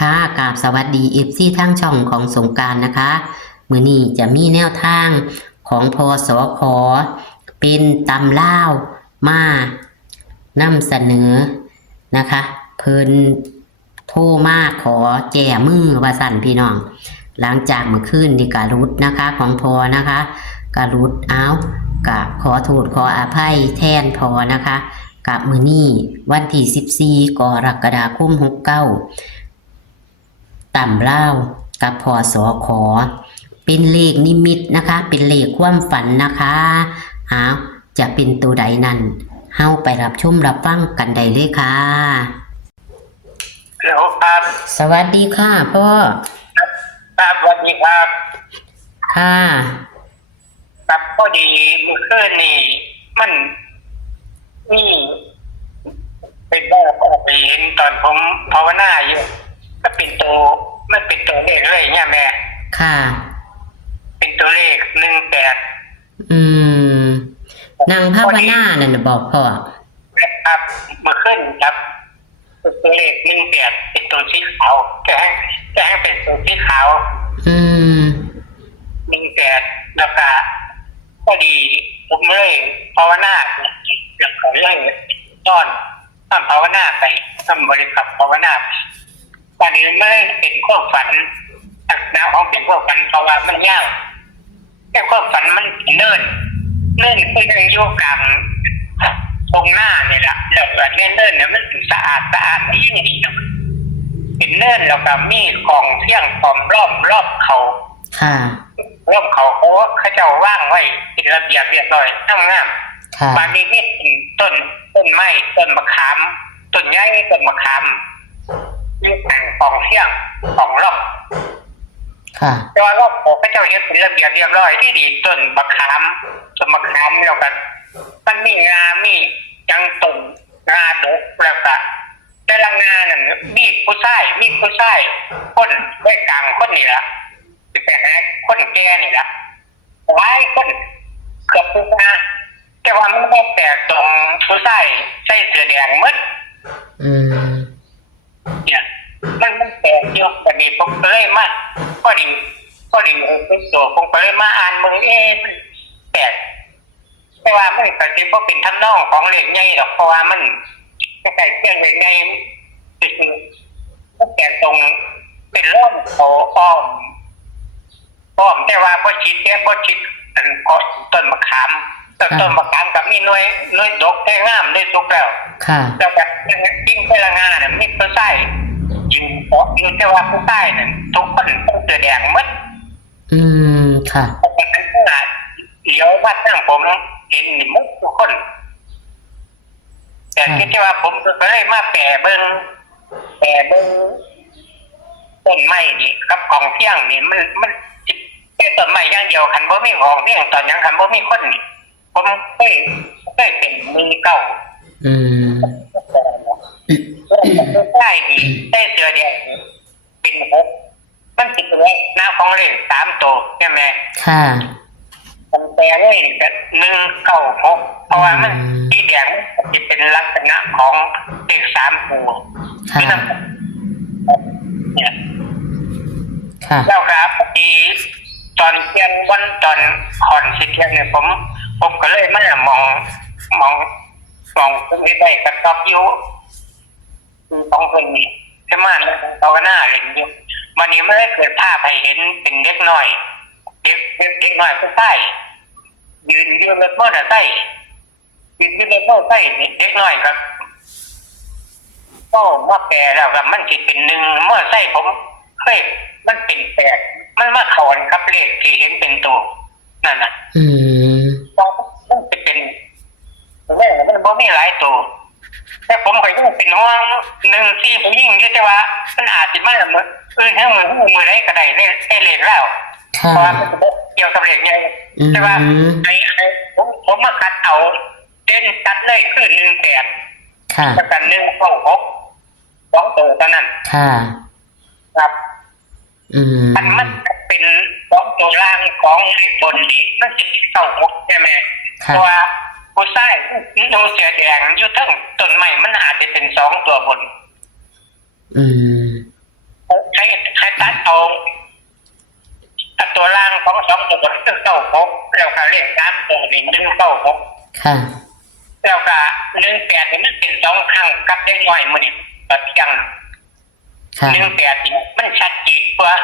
ค่ะกราบสวัสดีเอฟซีทั้งช่องของสงกรานต์นะคะมื้อนี้จะมีแนวทางของพสคเป็นตำล่าวมานำเสนอนะคะเพิ่นโทรมาขอแจ้มือว่าสั่นพี่น้องหลังจากเมื่อคืนที่กะรุดนะคะของพอนะคะกะรุดกะขอโทษขออภัยแทนพอนะคะกับมื้อนี้วันที่14กรกฎาคม69ต่ำเล่ากับพสขอเป็นเลขนิมิตนะคะเป็นเลขความฝันนะคะจะเป็นตัวใดนั้นเฮาไปรับชมรับฟังกันได้เลยค่ะฮัลโหลครับสวัสดีค่ะพ่อครับสวัสดีครับค่ะครับพอดีเมื่อคืนนี่มันนี่เป็นแบบออกไปเห็นตอนผมภาวนาอยู่ก็เป็นตัวมันเป็นตัวเลขเลยเนี่ยแม่ค่ะเป็นตัวเลข18อืมนางภาวนานั่นน่ะบอกพ่อครับเมื่อคืนครับเป็นตัวเลข18เป็นตัวสีขาวแกให้เป็นตัวสีขาวอืม18แล้วก็พอดีผมเลยภาวนาเรื่องของเรื่องตอนภาวนาไปทำบริกรรมภาวนาตอนนี้ไม่เป็นความฝันจากแนวของเป็นความฝันเพราะว่ามันยากแค่ความฝันมันเนิ่นคือเรื่องโยกกลางตรงหน้าเนี่ยแหละแล้วแบบเนิ่นเนี่ยมันสะอาดนี่นี่เป็นเนิ่นแล้วก็มีของเที่ยงของรอบเขาค่ะรอบเขาเขาเจ้าว่างไว้เป็นระเบียบเรียบร้อยงามบางทีนี่ต้นไม้ต้นมะขามต้นใหญ่ต้นมะขามมีแต่งของเที่ยงของรอบค่ะแต่ว่ารอบเขาเจ้าเฮ็ดเป็นระเบียบเรียบร้อยที่ดีต้นมะขามแล้วก็มันมีงามีจังต้นงาดกแล้วก็แต่ละงานั่นมีผู้ชายคนไว้กลางคนนี่ละแต่คนแก่นี่ละหลายคนเกือบทุกงานแต่ว่ามันไม่แตกตรงผู้ชายใส่เสื้อแดงมืดเนี่ยมันแตกเยอะแต่นี่ผมเลยมาก็ดีเป็นตัวผมเลยมาอ่านมึงมันแตกแต่ว่าไม่แต่จริงก็เป็นทำนองของเหล็กใหญ่หรอกเพราะว่ามันใส่เครื่องเหล็กใหญ่คือมันแตกตรงเป็นร่องโอ้อมแต่ว่าพอชิดต้นมะขามกับมีน้อยดกแค่งามได้ทุกแล้วแต่แบบยิ่งเวลางานเนี่ยมีผู้ชายยิงแต่ว่าผู้ชายเนี่ยทุกคนต้องเสื้อแดงมัดค่ะเพราะฉะนั้นขนาดเดี๋ยวว่าตั้งผมเห็นมุกทุกคนแต่ที่ว่าผมก็เลยมาแปะเบิ้งต้นไม้นี่กับของเที่ยงนี่มันแค่ต้นไม้อย่างเดียวคันบ่มีของเที่ยงตอนยังคันบ่มีคนนี่ผมเคยเป็นมือเก่าได้นี่ได้เสือเดียวเป็น6มันติดเลยหน้าของเลข3ตัวใช่ไหมค่ะผมแปลเลยก็196เพราะว่ามันสีแดงจะเป็นลักษณะของเลข3ตัวเนี่ยแล้วครับดีตอนเที่ยงวันตอนคอนสิเที่ยงเนี่ยผมก็เลยมามองคุณได้กระทบอยู่ของคนนี้ใช่ไหมแล้วเขาก็น่าเห็นอยู่วันนี้ไม่ได้เกิดภาพให้เห็นเป็นเด็กน้อยเด็กน้อยผู้ชายยืนรถมอเตอร์ไซค์เด็กน้อยครับก็ว่าแปลแล้วครับมันจะเป็น1มอเตอร์ไซค์ผมมันเป็น8มันมาถอนครับเลขที่เห็นเป็นตัวนั่นน่ะมันจะเป็นแม่มันบ่มีหลายตัวแต่ผมก็ยังเป็นห่วง1ที่ผมยิ่งแต่ว่ามันอาจจะมาเหมือนทั้งมือได้ก็ได้เลขแล้วเพราะว่ามันเกี่ยวกับเลขใหญ่แต่ว่าผมมาคัดเอาเด่นคัดเลยคือ18ค่ะประกัน196 2ตัวเท่านั้นครับมันเป็น2ตัวล่างของเลขบนนี้มันจะ96ใช่ไหมเพราะว่าผู้ชายดูเสียแดงอยู่ทั้งต้นไม้มันอาจจะเป็น2ตัวบน เลข3ตัวนี่196ค่ะแล้วก็18นี่มันเป็น2ครั้งกับเด็กน้อยมื้อนี้ก็เที่ยงค่ะ18นี่มันชัดเจนกว่า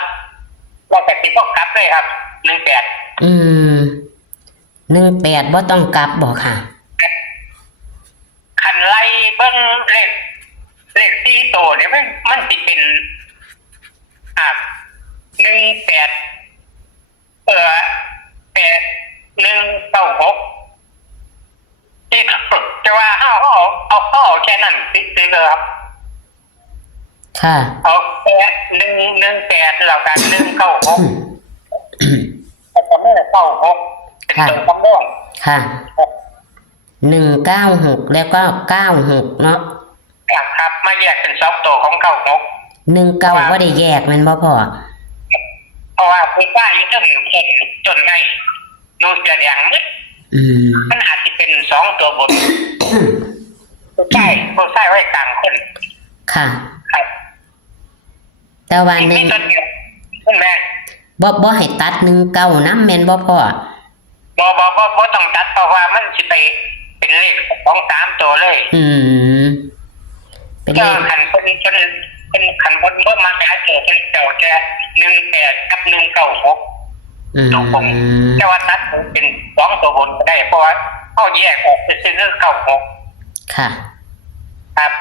แต่สิบ่กลับเลยครับ18อืม18บ่ต้องกลับบ่ค่ะคันไล่เบิ่งเลข4ตัวเนี่ยมันสิเป็น188196ที่จะว่าเอาแค่นั้นสิเลยครับค่ะเอาแค่118แล้วกัน196แล้วก็ไม่96เป็นตัวคำนวณค่ะ196แล้วก็96เนาะครับมาแยกเป็น2ตัวของ96 19บ่ได้แยกแม่นบ่พ่อเพราะว่าคุณป้าอยู่ตั้งจนไงนูเสียแดงนิดมันอาจจะเป็น2ตัวบนใช่ผู้ใช้ไว้กลางคนค่ะครับแต่ว่านี่ตัวเดียวคุณแม่บ่ให้ตัด19นำแม่นบ่พ่อบ่ต้องตัดเพราะว่ามันสิไปเป็นเลขของ3ตัวเลยเป็นเลขคันเป็นคันบนบ่มาหาเจอเป็นเจ้าแค่18กับ196ตรงแต่ว่าตัดเป็น2ตัวบนก็ได้เพราะว่าเฮาแยกออกเป็น96ค่ะครับ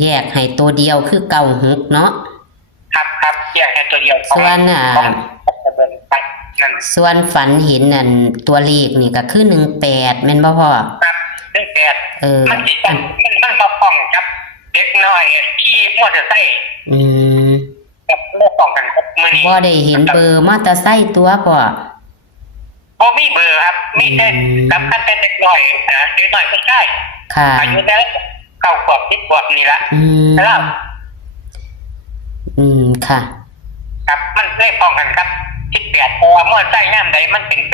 แยกให้ตัวเดียวคือ96เนาะครับแยกให้ตัวเดียวส่วนฝันเห็นนั่นตัวเลขนี่ก็คือ18แม่นบ่พ่อครับ18มันสิมันมาป้องกับเด็กน้อยขี่มอเตอร์ไซค์กับบ่ป้องกันครับมื้อนี้บ่ได้เห็นเบอร์มอเตอร์ไซค์ตัวพ่อบ่มีเบอร์ครับมีแต่กับคันเด็กน้อยเด็กน้อยผู้ชายค่ะอายุได้9 ขวบ10 ขวบนี่ละครับค่ะครับมันได้ป้องกันครับ18เพราะว่ามอเตอร์ไซค์ยามใดมันเป็น8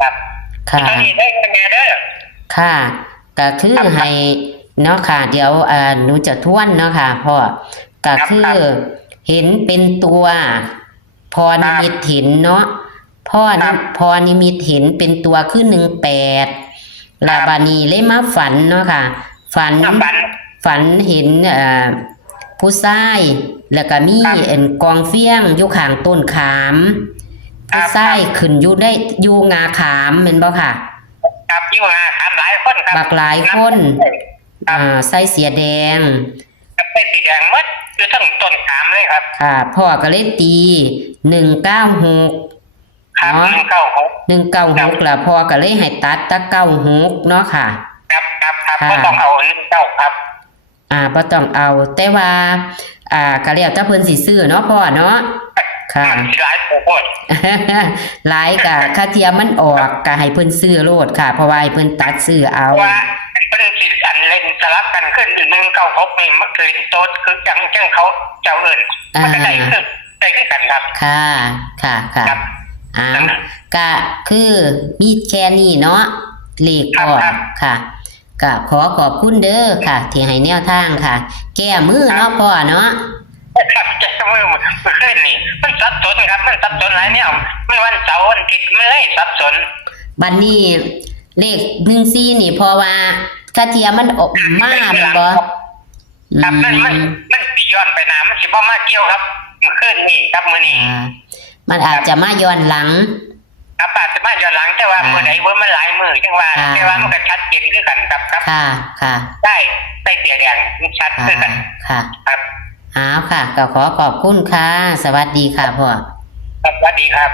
ครับค่ะตอนนี้ได้คะแนนเด้อค่ะก็คือให้เนาะค่ะเดี๋ยวหนูจะทวนเนาะค่ะพ่อก็คือเห็นเป็นตัวพอนิมิตเห็นเนาะพอนิมิตเห็นเป็นตัวคือ18ลาบานีเลยมาฝันเนาะค่ะฝันเห็นผู้ชายแล้วก็มีกองเฟี้ยงอยู่ข้างต้นขามผู้ชายขึ้นอยู่งาขามแม่นบ่ค่ะครับอยู่งาขามหลายคนครับบักหลายคนใส่เสียแดงใส่สีแดงหมดอยู่ทั้งต้นขามเลยครับค่ะพ่อก็เลยตี196ครับ196แล้วพ่อก็เลยให้ตัด96เนาะค่ะครับบ่ต้องเอา19ครับบ่ต้องเอาแต่ว่าก็แล้วแต่เพิ่นสิซื้อเนาะพ่อเนาะค่ะหลายโพดหลายก็ค่าเทียมมันออกก็ให้เพิ่นซื้อโลดค่ะเพราะว่าให้เพิ่นตัดซื้อเอาว่าเพิ่นสิอันเล่นสลับกันขึ้น196นี่มันคือโตดคือจังเขาเจ้าอื่นมันก็ได้คือกันครับค่ะก็คือมีแค่นี้เนาะเลขพ่อค่ะก็ขอบคุณเด้อค่ะที่ให้แนวทางค่ะแก้มือเนาะพ่อเนาะครับแก้มือขึ้นนี่มันสับสนครับมันสับสนหลายแนวมันวันเสาร์วันอาทิตย์มันเลยสับสนบัดนี้เลข14นี่เพราะว่าค่าเทียมมันออกมาแม่นบ่ครับมันสิย้อนไปหน้ามันสิบ่มาเกี่ยวครับขึ้นนี่ครับมื้อนี้มันอาจจะมาย้อนหลังครับอาจจะมาย้อนหลังแต่ว่ามื้อใดว่ามันหลายมื้อจังว่าแต่ว่ามันก็ชัดเจนคือกันครับค่ะได้เสียแดงชัดคือกันค่ะครับค่ะก็ขอบคุณค่ะสวัสดีค่ะพ่อสวัสดีครับ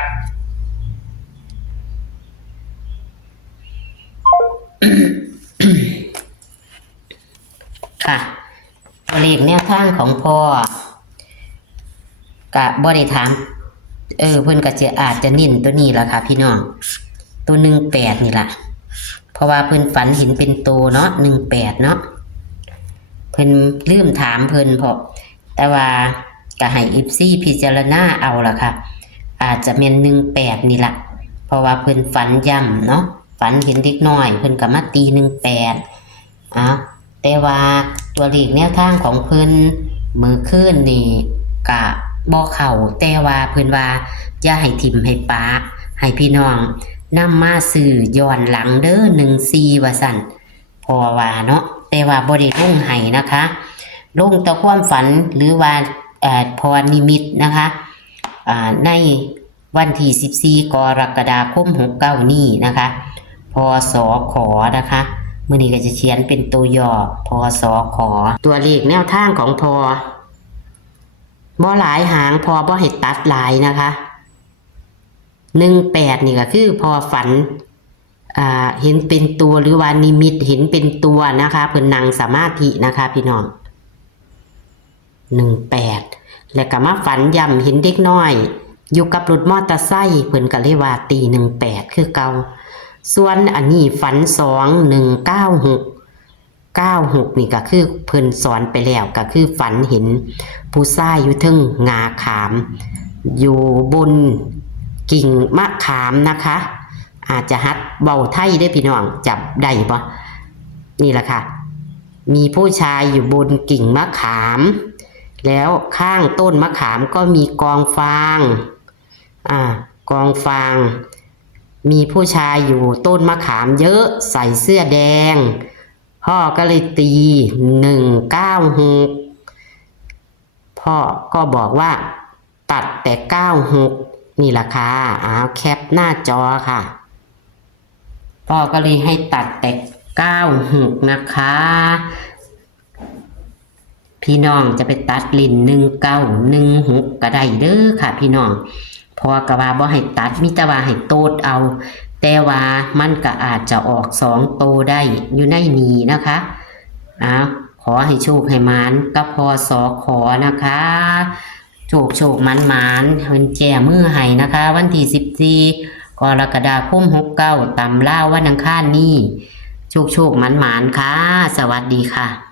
ค่ะเลขแนวทางของพ่อกะบ่ได้ถามเพิ่นก็จะอาจจะนิ่นตัวนี้ล่ะค่ะพี่น้องตัว18นี่ล่ะเพราะว่าเพิ่นฝันเห็นเป็นตัวเนาะ18เนาะเพิ่นลืมถามเพิ่นพอแต่ว่าก็ให้ FC พิจารณาเอาล่ะค่ะอาจจะแม่น18นี่ล่ะเพราะว่าเพิ่นฝันย่ำเนาะฝันเห็นเด็กน้อยเพิ่นก็มาตี18แต่ว่าตัวเลขแนวทางของเพิ่นมื้อคืนนี่ก็ บ่เข้าแต่ว่าเพิ่นว่าอย่าให้ถิ่มให้ปาให้พี่น้องนำมาซื้อย้อนหลังเด้อ14ว่าซั่นพอว่าเนาะแต่ว่าบ่ได้ลงให้นะคะลงแต่ความฝันหรือว่าพรนิมิตนะคะในวันที่14กรกฎาคม69นี้นะคะพศขนะคะมื้อนี้ก็จะเขียนเป็นตัวย่อพศขตัวเลขแนวทางของพอบ่หลายหางพอบ่ให้ตัดหลายนะคะ18นี่ก็คือพอฝันเห็นเป็นตัวหรือว่านิมิตเห็นเป็นตัวนะคะเพิ่นนั่งสมาธินะคะพี่น้อง18แล้วก็มาฝันย่ำเห็นเด็กน้อยอยู่กับรถมอเตอร์ไซค์เพิ่นก็เลยว่าตี18คือเก่าส่วนอันนี้ฝัน2196นี่ก็คือเพิ่นสอนไปแล้วก็คือฝันเห็นผู้ชายอยู่ทึ่งงาขามอยู่บนกิ่งมะขามนะคะอาจจะฮัดเบาไทยได้พี่น้องจับได้ปะนี่แหละค่ะมีผู้ชายอยู่บนกิ่งมะขามแล้วข้างต้นมะขามก็มีกองฟางกองฟางมีผู้ชายอยู่ต้นมะขามเยอะใส่เสื้อแดงพ่อก็เลยตี196พ่อก็บอกว่าตัดแต่96นี่แหละค่ะแคปหน้าจอค่ะพ่อก็เลยให้ตัดแต่96นะคะพี่น้องจะไปตัดลิ้น1916ก็ได้เด้อค่ะพี่น้องพอก็ว่าบ่ให้ตัดมิแต่ว่าให้โตดเอาแต่ว่ามันก็อาจจะออก2โตได้อยู่ในนี้นะคะขอให้โชคให้หมานกับพศขนะคะโชคมันเพิ่นแจ้มือให้นะคะวันที่14กรกฎาคม69ตำล่าวันอังคารนี้โชคมันค่ะสวัสดีค่ะ